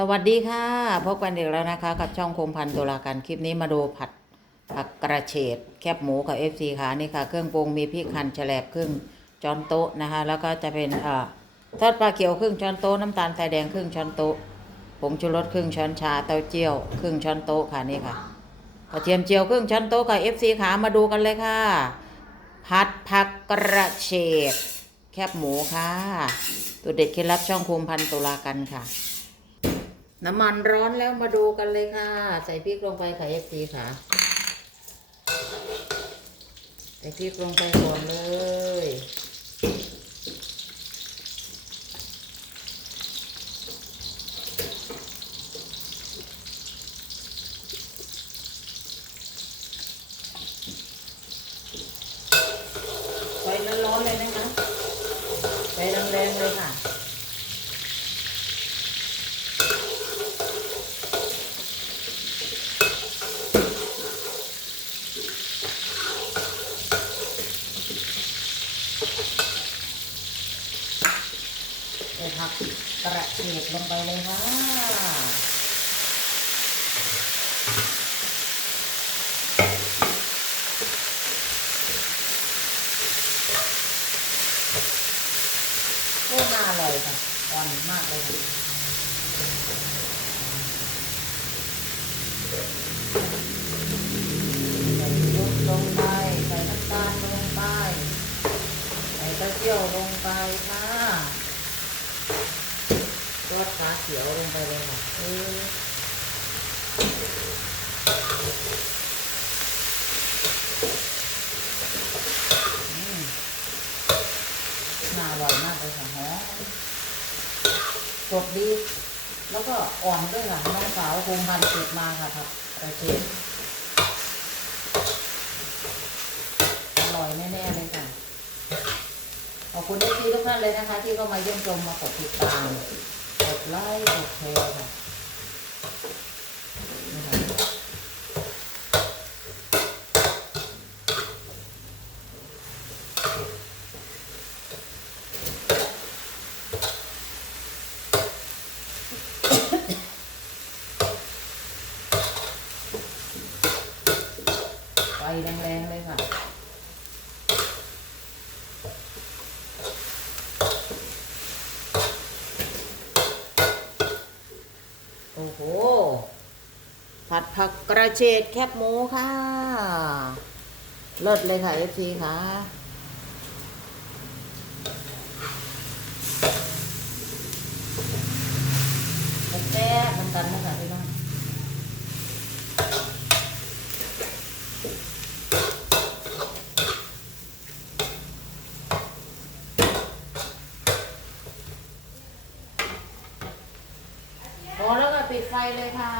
สวัสดีค่ะ พบกันอีกแล้วนะคะ กับช่องคมพันตุลาการคลิปนี้มาดูผัดผักกระเฉดแคบหมูกับ FC ค่ะนี่ค่ะ เครื่องปรุงมีพริกหั่นแฉลบครึ่งช้อนโต๊ะนะคะ แล้วก็จะเป็นอ่อทอดปลาเขียวครึ่งช้อนโต๊ะน้ำตาลทรายแดงครึ่งช้อนโต๊ะผงชูรสครึ่งช้อนชาเต้าเจี้ยวครึ่งช้อนโต๊ะค่ะนี่ค่ะกระเทียมเจียวครึ่งช้อนโต๊ะกับ FC ขามาดูกันเลยค่ะ ผัดผักกระเฉดแคบหมูค่ะตัวเด็ดเคล็ดลับช่องคมพันตุลากันค่ะ น้ำมันร้อนแล้วมาดูกันเลยค่ะ ใส่พริกลงไปค่ะเอฟซีค่ะ ใส่พริกลงไปก่อนเลยไฟร้อนๆเลยนะคะไฟแรงๆเลย ผักกระเทียมลงไปเลยค่ะโคตรน่าอร่อยค่ะอ่อนมากเลยค่ะ อดขาเขียวลงไปเลยค่ะเอออืมน่าอร่อยมากเลยค่ะหอมสดดี แล้วก็อ่อนด้วยค่ะน้องสาวคงพันติดมาค่ะผักกระเทียมอร่อยแน่ๆเลยค่ะขอบคุณเอฟซีทุกท่านเลยนะคะ ที่เข้ามาเยี่ยมชมมากดติดตาม ไลค์กแชร์ค่ะนี่ค่ะไฟแรงๆเลยค่ะ โอ้โห ผักกระเฉดแคบหมูค่ะ เลิศเลยค่ะเอฟซีค่ะแซ่บๆน้ำกันนะคะพี่น้องพอแล้วก็ ปิดไฟเลยค่ะ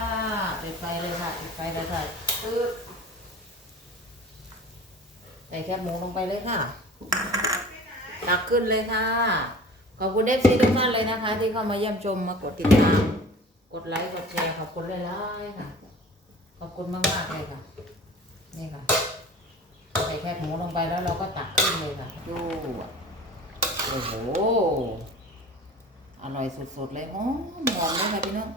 ปิดไฟเลยค่ะ ปิดไฟเลยค่ะปึ๊บใส่แคบหมูลงไปเลยค่ะตักขึ้นเลยค่ะ ขอบคุณเอฟซีทุกท่านเลยนะคะ ที่เข้ามาเยี่ยมชมมากดติดตาม กดไลค์ กดแชร์ ขอบคุณหลายๆค่ะ ขอบคุณมากๆเลยค่ะ นี่ค่ะ ใส่แคบหมูลงไปแล้วเราก็ตักขึ้นเลยค่ะดูโอ้โห อร่อยสุดๆเลยหอหอมเลยค่ะพี่น้อง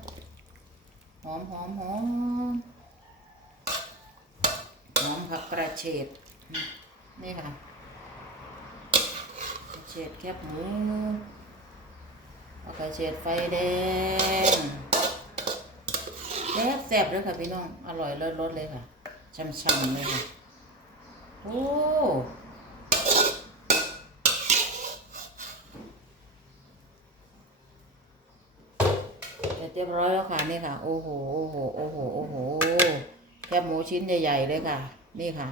หอมหอมหอมหอมผักกระเฉดนี่ค่ะกระเฉดแคบหมูเอากระเฉดไฟแดงแซ่บแซ่บเลยค่ะพี่น้อง อร่อยเลิศรสเลยค่ะช่ำๆเลยค่ะ โอ้ เร็จเรียบร้อยแล้วค่ะนี่ค่ะ โอ้โหโอ้โหโอ้โหโอ้โหแคบหมูชิ้นใหญ่ ๆ เลยค่ะ นี่ค่ะ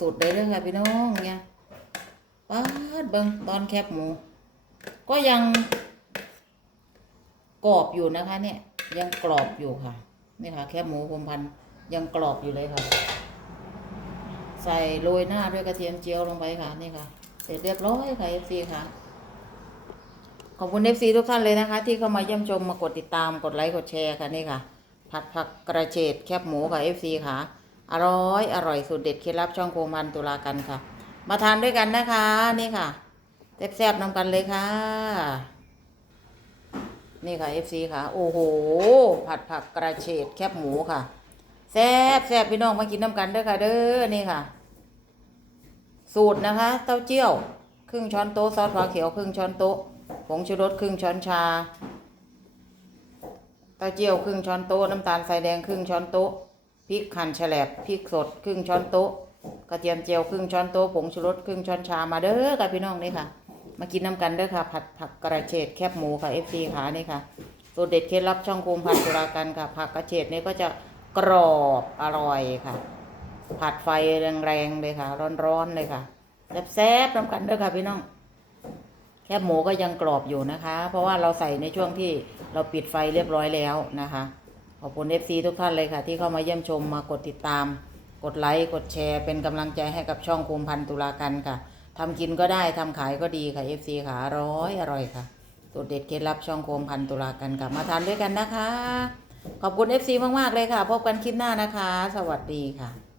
สุดๆเลยเลยค่ะพี่น้องเนี่ยป๊าดเบิ้งตอนแคบหมู ก็ยังกรอบอยู่นะคะ เนี่ย ยังกรอบอยู่ค่ะนี่ค่ะ แคบหมูพรมพันยังกรอบอยู่เลยค่ะ ใส่โรยหน้าด้วยกระเทียมเจียวลงไปค่ะนี่ค่ะ เสร็จเรียบร้อยค่ะ FC ค่ะ ขอบคุณ FC ทุกท่านเลยนะคะ ที่เข้ามาเยี่ยมชมมากดติดตามกดไลค์กดแชร์ค่ะนี่ค่ะ ผัดผักกระเฉดแคบหมูค่ะ FC ค่ะ อร่อยอร่อยสุดเด็ดเคล็ดลับช่องโคมันตุลากันค่ะ มาทานด้วยกันนะคะนี่ค่ะแซ่บๆนำกันเลยค่ะ นี่ค่ะ FC ค่ะ โอ้โห ผัดผักกระเฉดแคบหมูค่ะแซ่บแซ่บพี่น้องมากินน้ำกันเด้อค่ะ เด้อนี่ค่ะ สูตรนะคะ เต้าเจี้ยว ครึ่งช้อนโต๊ะซอสฟ้าเขียวครึ่งช้อนโต๊ะ ผงชูรสครึ่งช้อนชาเต้าเจี้ยวครึ่งช้อนโต๊ะน้ำตาลทรายแดงครึ่งช้อนโต๊ะพริกหั่นแฉลบพริกสดครึ่งช้อนโต๊ะกระเทียมเจียวครึ่งช้อนโต๊ะผงชูรสครึ่งช้อนชามาเด้อค่ะพี่น้องนี่ค่ะ มากินน้ำกันเด้อค่ะ ผัดผักกระเฉดแคบหมูค่ะ FC ขานี่ค่ะสูตรเด็ดเคล็ดลับช่องคุมพันตุลากันค่ะ ผักกระเฉดนี่ก็จะกรอบอร่อยค่ะ ผัดไฟแรงๆเลยค่ะ ร้อนๆเลยค่ะแซ่บๆน้ำกันเด้อค่ะพี่น้อง บหมูก็ยังกรอบอยู่นะคะ เพราะว่าเราใส่ในช่วงที่เราปิดไฟเรียบร้อยแล้วนะคะ ขอบคุณ FC ทุกท่านเลยค่ะ ที่เข้ามาเยี่ยมชมมากดติดตาม กดไลค์กดแชร์ เป็นกำลังใจให้กับช่องคุมพันตุลากันค่ะทำกินก็ได้ทำขายก็ดีค่ะ FC ค่ะอร่อยอร่อยค่ะสูตรเด็ดเคล็ดลับช่องคุมพันตุลากันค่ะมาทานด้วยกันนะคะ ขอบคุณ FC มากๆเลยค่ะ พบกันคลิปหน้านะคะ สวัสดีค่ะ